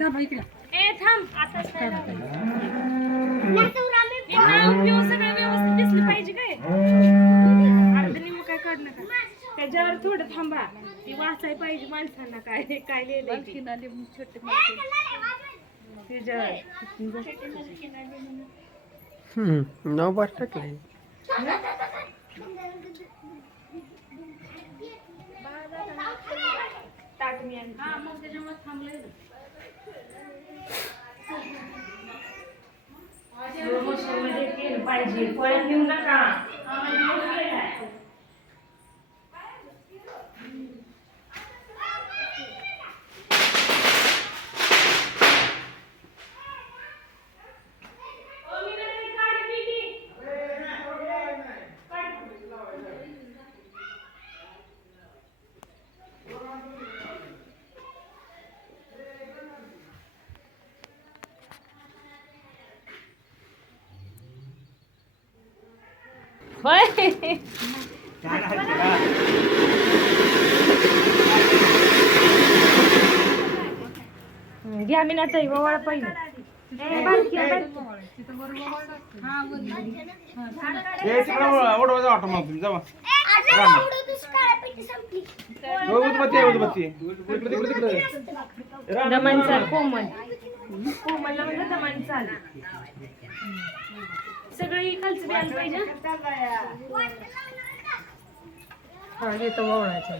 थांब इकडे. ए थांब आता सगळं व्यवस्थित दिसली पाहिजे काय अर्धनी मग काय करू नका त्याच्यावर थोडं थांबा ती वाचाय पाहिजे माणसांना काय काय लिहिलंय छोटे त्याच्यावर नाव पाठ टाकलंय. मग त्याच्यामुळे थांबलंय पाहिजे पळत नेऊ नका घ्या मी नाही वळ पाहिजे दमन चाल कोमल कोमलला म्हणलं दमन चाल सगळी खालचं बी आलं पाहिजे हा हे तर वळायचं.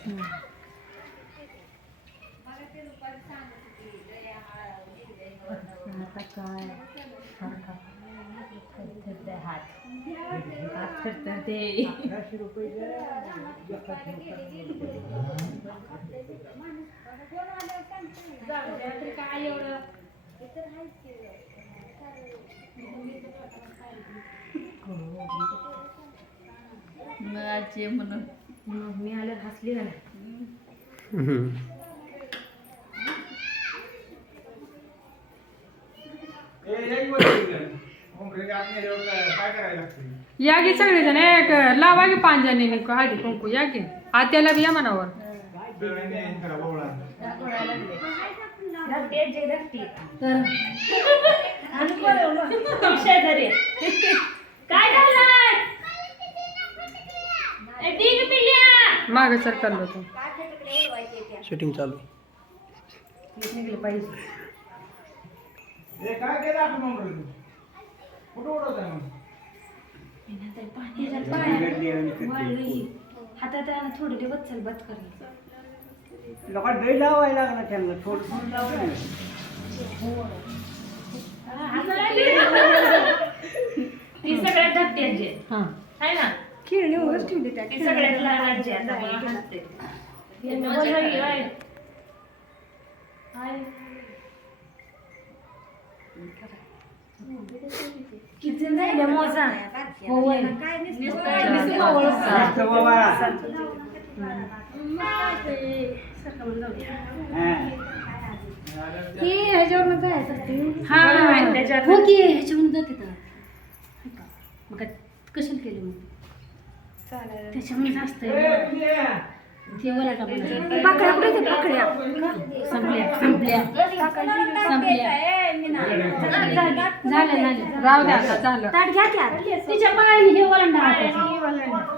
काय एवढं म्हणून मी आले हसली ना या की सगळे जण एक लावा की 5 जणी हळदी कुंकू या की आत्याला बी या मनावर. काय माग सरकारला होतो शूटिंग चालू. निघले पाहिजे हातात थोडं दिवस चल बत करायचं लोक दही लावायला लागला त्यांना थोडं थोडं लावलं ती सगळ्यात धकट्यांचे हा आहे ना खेळणे उगाच ठेवली त्या ती सगळ्यात लहानांची आता मला हसते किती जण राहिले मोजा ह्याच्यावर जायचं हा त्याच्यात हो की ह्याच्यावरून जाते तर मग कशाला केलं मग त्याच्यामुळे जास्त ते मला का पाकळ्या कुठे ते पाकळ्या संपल्या संपल्या संपल्या झालं राहू द्या आता झालं. ताट घ्या त्या तिच्या पायाने हे वळण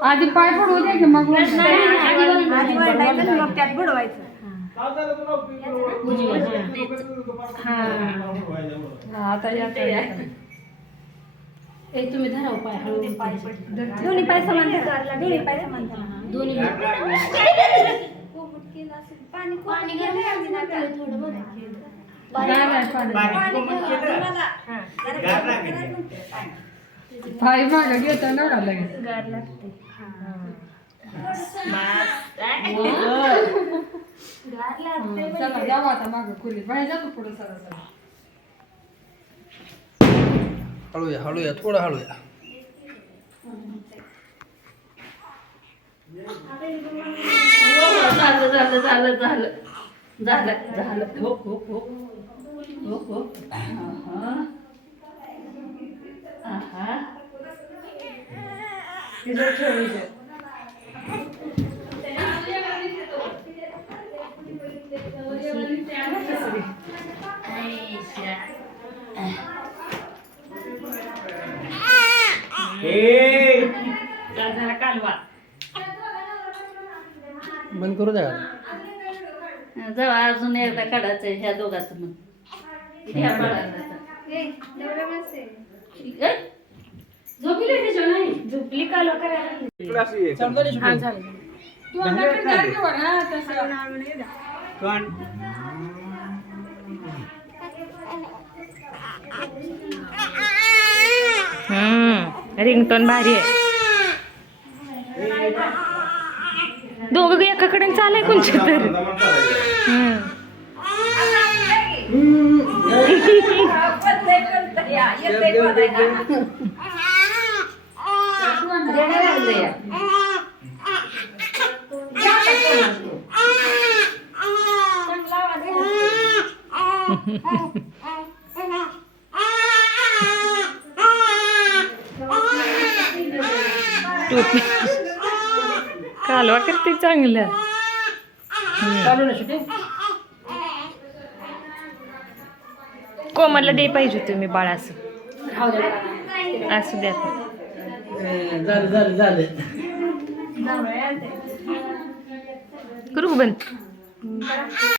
आधी पाय पडू दे की मग मग त्यात बुडवायचं आता या तुम्ही धराव पाय हळू दोन्ही पाय समान धरा. दोन्ही पाय समान धरा. दोन्ही पाणी घ्या थोडं बघ पाय माग घेत ना लगेच गार लागते चला जाऊ आता माग खोली बाहेर जातो पुढे सरा हळूया हळूया थोडं हळूया. झालं झालं झालं झालं झालं झालं हो हो हो हो हो आहा तिथं ठेवायचं झाला कालवा. बंद करू द्या जाऊ अजून एकदा काढायचं ह्या दोघांचं मग ह्या बाळाला झोपली त्याच्या नाही झोपली कालवा करायला. हा झालं तू अंगाकडे जा की वर, हा, तसं. रिंगटोन भारी आहे. दोघं एकाकडे चालाय कोणच्या तर. कालवा करते चांगलं. चालू ना शूटिंग. कोमलला डे पाहिजे तुम्ही बाळ असं असू द्या. झालं करू बंद.